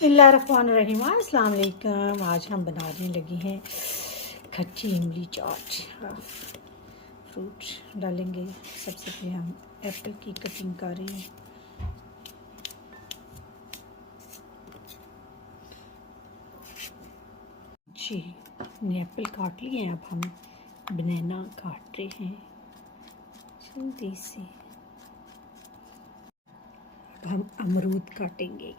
बिस्मिल्लाहिर्रहमानिर्रहीम। अस्सलाम वालेकुम। आज हम बनाने लगे हैं खट्टी इमली चाट। फ्रूट डालेंगे। सबसे पहले हम एप्पल की कटिंग कर रहे हैं। जी, हमने एप्पल काट लिए हैं। अब हम बनाना काट रहे हैं जल्दी से। अब हम अमरूद काटेंगे।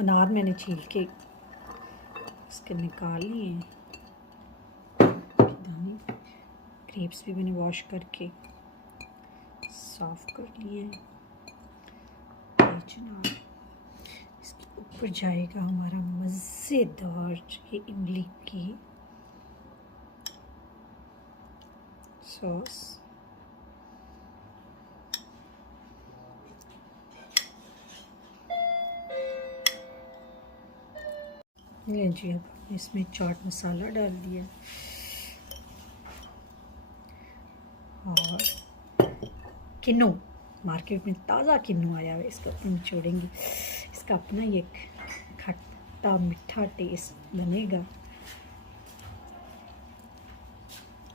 अनार मैंने छील के इसके निकाल लिए हैं दाने। ग्रेप्स भी मैंने वॉश करके साफ कर लिए हैं। जनाब, इसके ऊपर जाएगा हमारा मज़ेदार ये इमली की सॉस। जी, अब इसमें चाट मसाला डाल दिया और किन्नू, मार्केट में ताज़ा किन्नू आया है, इसको अपन निचोड़ेंगे। इसका अपना ये खट्टा मीठा टेस्ट बनेगा।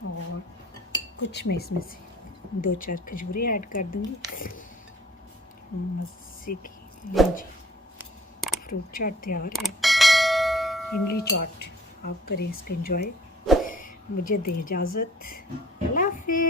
और कुछ मैं इसमें से 2-4 खजूरें ऐड कर दूँगी मज़े की। लीजिए, फ्रूट चाट तैयार है। इमली चाट आप करें इसका एंजॉय। मुझे दें इजाज़त। अल्लाह हाफ़िज़।